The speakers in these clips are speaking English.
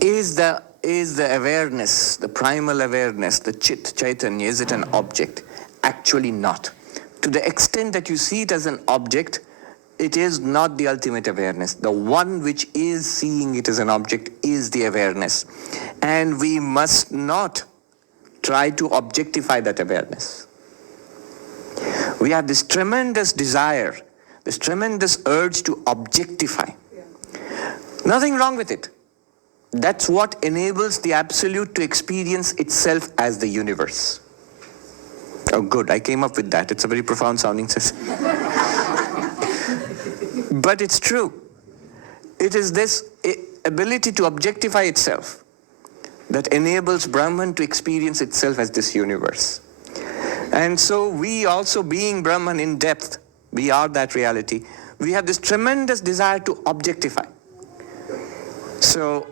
Is the awareness, the primal awareness, the Chit, Chaitanya, is it an object? Actually not. To the extent that you see it as an object, it is not the ultimate awareness. The one which is seeing it as an object is the awareness. And we must not try to objectify that awareness. We have this tremendous desire, this tremendous urge to objectify. Nothing wrong with it. That's what enables the Absolute to experience itself as the universe. Oh, good, I came up with that. It's a very profound sounding sentence. But it's true. It is this ability to objectify itself that enables Brahman to experience itself as this universe. And so we also, being Brahman in depth, we are that reality. We have this tremendous desire to objectify. So,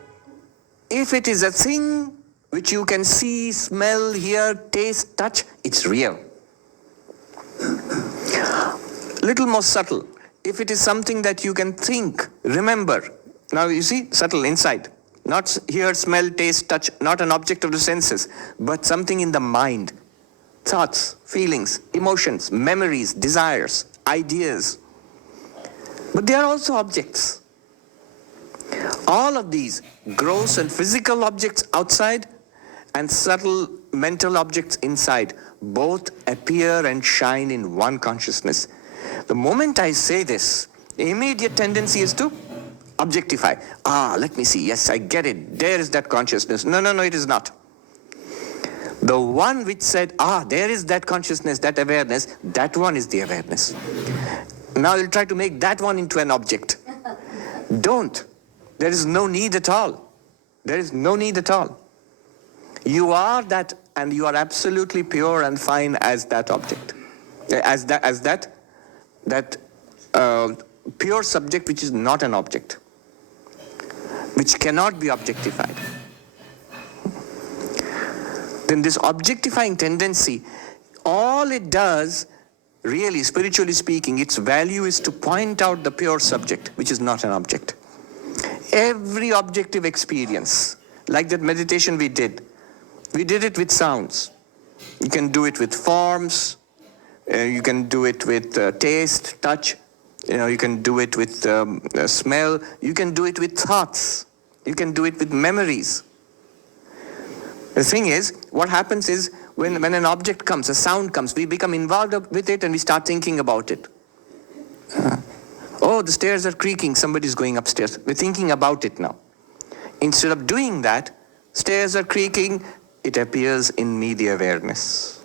if it is a thing which you can see, smell, hear, taste, touch, it's real. Little more subtle. If it is something that you can think, remember. Now you see, subtle, inside. Not hear, smell, taste, touch, not an object of the senses, but something in the mind. Thoughts, feelings, emotions, memories, desires, ideas. But they are also objects. All of these, gross and physical objects outside and subtle mental objects inside, both appear and shine in one consciousness. The moment I say this, the immediate tendency is to objectify. Let me see. Yes, I get it. There is that consciousness. No, it is not. The one which said, there is that consciousness, that awareness, that one is the awareness. Now you'll try to make that one into an object. Don't. There is no need at all. There is no need at all. You are that, and you are absolutely pure and fine as that object. As that pure subject which is not an object, which cannot be objectified. Then this objectifying tendency, all it does, really, spiritually speaking, its value is to point out the pure subject, which is not an object. Every objective experience, like that meditation we did it with sounds. You can do it with forms, you can do it with taste, touch, you can do it with smell, you can do it with thoughts, you can do it with memories. The thing is, what happens is, when an object comes, a sound comes, we become involved with it and we start thinking about it. The stairs are creaking, somebody's going upstairs. We're thinking about it now. Instead of doing that, stairs are creaking, it appears in me the awareness.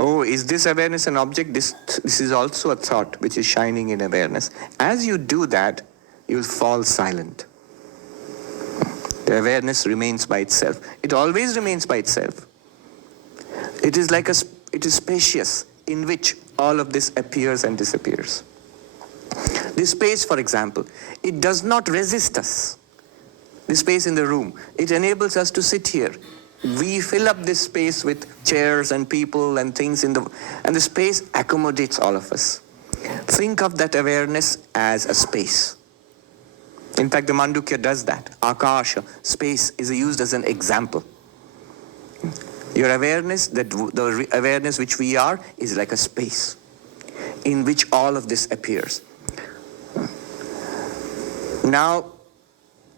Is this awareness an object? This is also a thought which is shining in awareness. As you do that, you'll fall silent. The awareness remains by itself. It always remains by itself. It is spacious, in which all of this appears and disappears. This space, for example, it does not resist us. This space in the room, it enables us to sit here. We fill up this space with chairs and people and things and the space accommodates all of us. Think of that awareness as a space. In fact, the Mandukya does that. Akasha, space, is used as an example. Your awareness, the awareness which we are, is like a space in which all of this appears. Now,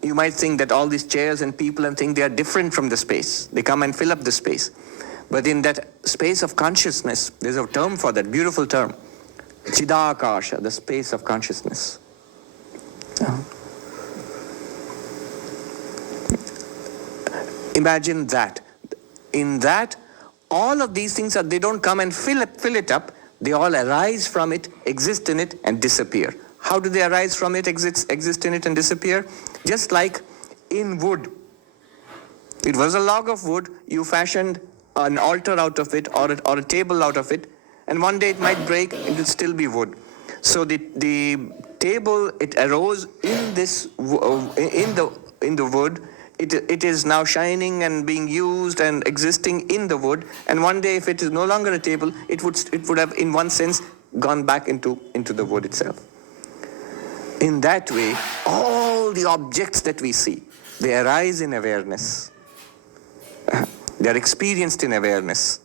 you might think that all these chairs and people and things, they are different from the space. They come and fill up the space. But in that space of consciousness, there's a term for that, beautiful term. Chidakasha, the space of consciousness. Imagine that. In that, all of these things they don't come and fill it up. They all arise from it, exist in it, and disappear. How do they arise from it, exist in it, and disappear? Just like in wood. It was a log of wood. You fashioned an altar out of it, or a table out of it, and one day it might break. It will still be wood. So the table, it arose in this in the wood. It is now shining and being used and existing in the wood. And one day, if it is no longer a table, it would have, in one sense, gone back into the wood itself. In that way, all the objects that we see, they arise in awareness. They are experienced in awareness.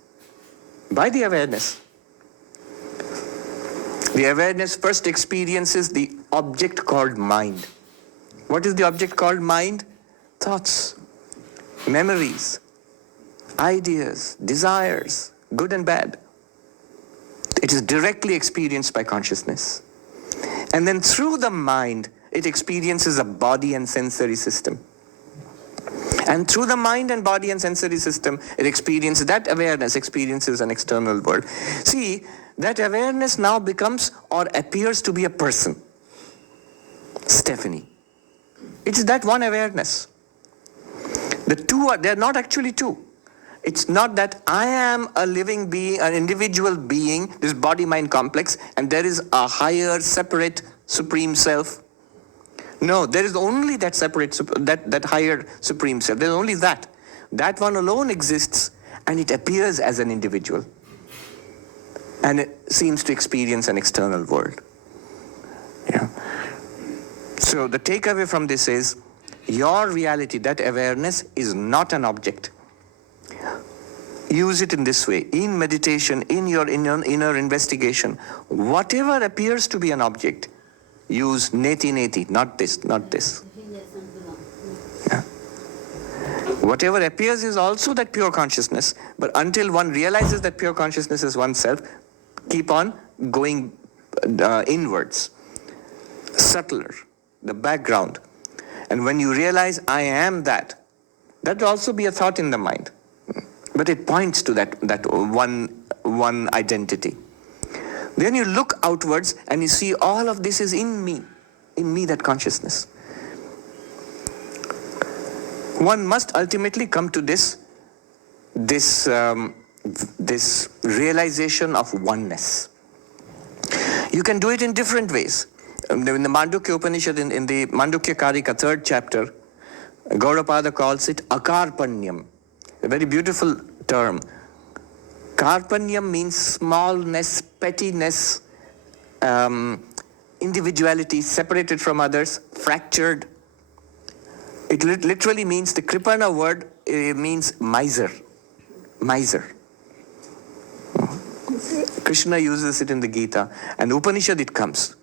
By the awareness. The awareness first experiences the object called mind. What is the object called mind? Thoughts, memories, ideas, desires, good and bad. It is directly experienced by consciousness. And then through the mind, it experiences a body and sensory system. And through the mind and body and sensory system, it experiences, that awareness experiences an external world. See, that awareness now becomes or appears to be a person. Stephanie. It is that one awareness. The two they're not actually two. It's not that I am a living being, an individual being, this body-mind complex, and there is a higher, separate, supreme self. No, there is only that separate, that higher supreme self. There's only that. That one alone exists, and it appears as an individual. And it seems to experience an external world. Yeah. So the takeaway from this is, your reality, that awareness, is not an object. Use it in this way. In meditation, in your inner investigation, whatever appears to be an object, use neti, not this, not this. Yeah. Whatever appears is also that pure consciousness, but until one realizes that pure consciousness is oneself, keep on going inwards, subtler, the background. And when you realize I am that will also be a thought in the mind. But it points to that one identity. Then you look outwards and you see all of this is in me, that consciousness. One must ultimately come to this realization of oneness. You can do it in different ways. In the Mandukya Upanishad, in the Mandukya Karika, 3rd chapter, Gaudapada calls it akarpanyam, a very beautiful term. Karpanyam means smallness, pettiness, individuality, separated from others, fractured. It literally means, the Kripana word means miser. Miser. Krishna uses it in the Gita, and Upanishad it comes.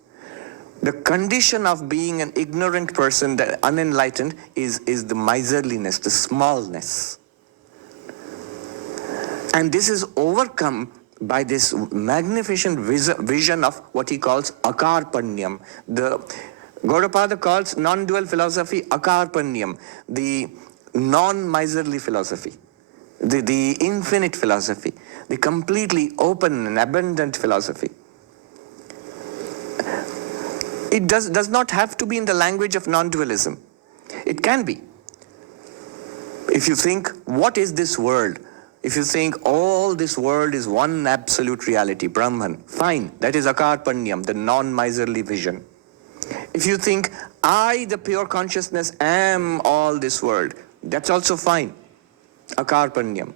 The condition of being an ignorant person, the unenlightened, is the miserliness, the smallness. And this is overcome by this magnificent vision of what he calls akarpanyam. The Gaudapada calls non-dual philosophy akarpanyam, the non-miserly philosophy, the infinite philosophy, the completely open and abundant philosophy. It does not have to be in the language of non-dualism. It can be. If you think, what is this world? If you think all this world is one absolute reality, Brahman, fine, that is akarpanyam, the non-miserly vision. If you think, I, the pure consciousness, am all this world, that's also fine, akarpanyam.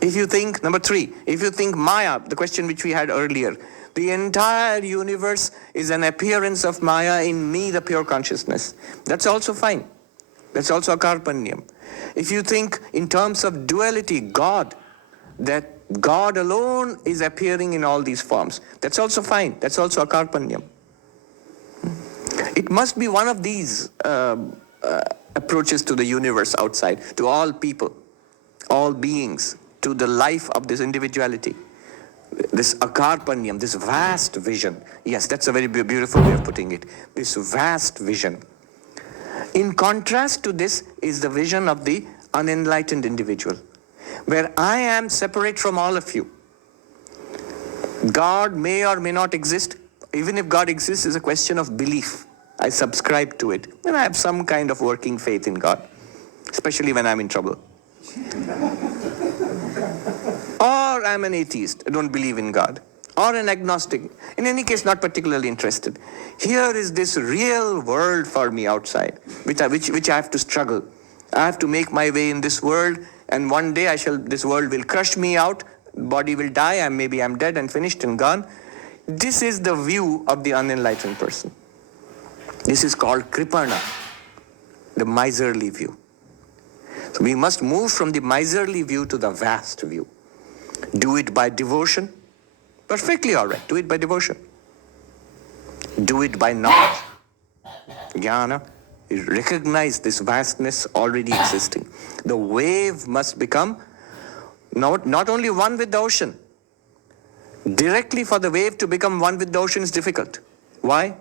If you think, number 3, if you think Maya, the question which we had earlier, the entire universe is an appearance of Maya in me, the pure consciousness, that's also fine. That's also akarpanyam. If you think in terms of duality, God, that God alone is appearing in all these forms, that's also fine. That's also akarpanyam. It must be one of these approaches to the universe outside, to all people, all beings, to the life of this individuality. This akarpanyam, this vast vision. Yes, that's a very beautiful way of putting it. This vast vision. In contrast to this is the vision of the unenlightened individual, where I am separate from all of you. God may or may not exist. Even if God exists, is a question of belief. I subscribe to it, and I have some kind of working faith in God, especially when I'm in trouble. Or I'm an atheist, I don't believe in God. Or an agnostic, in any case not particularly interested. Here is this real world for me outside, which I have to struggle. I have to make my way in this world, and one day this world will crush me out, body will die, maybe I'm dead and finished and gone. This is the view of the unenlightened person. This is called Kripana, the miserly view. So we must move from the miserly view to the vast view. Do it by devotion, perfectly all right. Do it by devotion. Do it by knowledge, jnana. Recognize this vastness already existing. The wave must become not only one with the ocean. Directly for the wave to become one with the ocean is difficult. Why?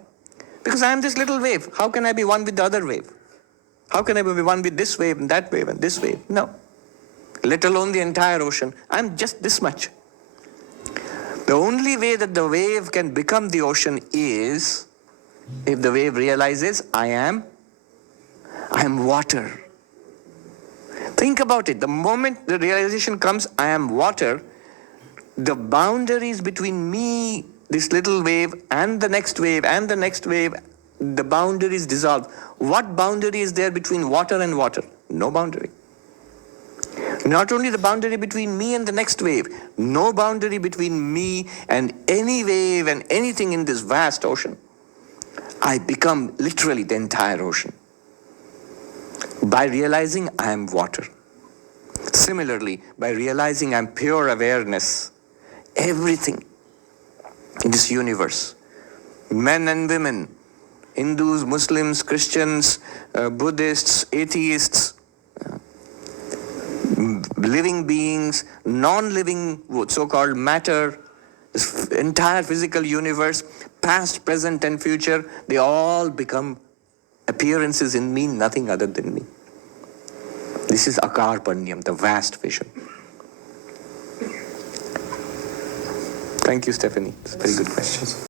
Because I am this little wave. How can I be one with the other wave? How can I be one with this wave and that wave and this wave? No. Let alone the entire ocean. I'm just this much. The only way that the wave can become the ocean is if the wave realizes I am water. Think about it. The moment the realization comes, I am water, the boundaries between me, this little wave, and the next wave, and the next wave, the boundaries dissolve. What boundary is there between water and water? No boundary. Not only the boundary between me and the next wave, no boundary between me and any wave and anything in this vast ocean. I become literally the entire ocean by realizing I am water. Similarly, by realizing I'm pure awareness, everything in this universe, men and women, Hindus, Muslims, Christians, Buddhists, atheists, living beings, non-living, so-called matter, this entire physical universe, past, present, and future, they all become appearances in me, nothing other than me. This is Akarpanyam, the vast vision. Thank you, Stephanie. It's a very good question.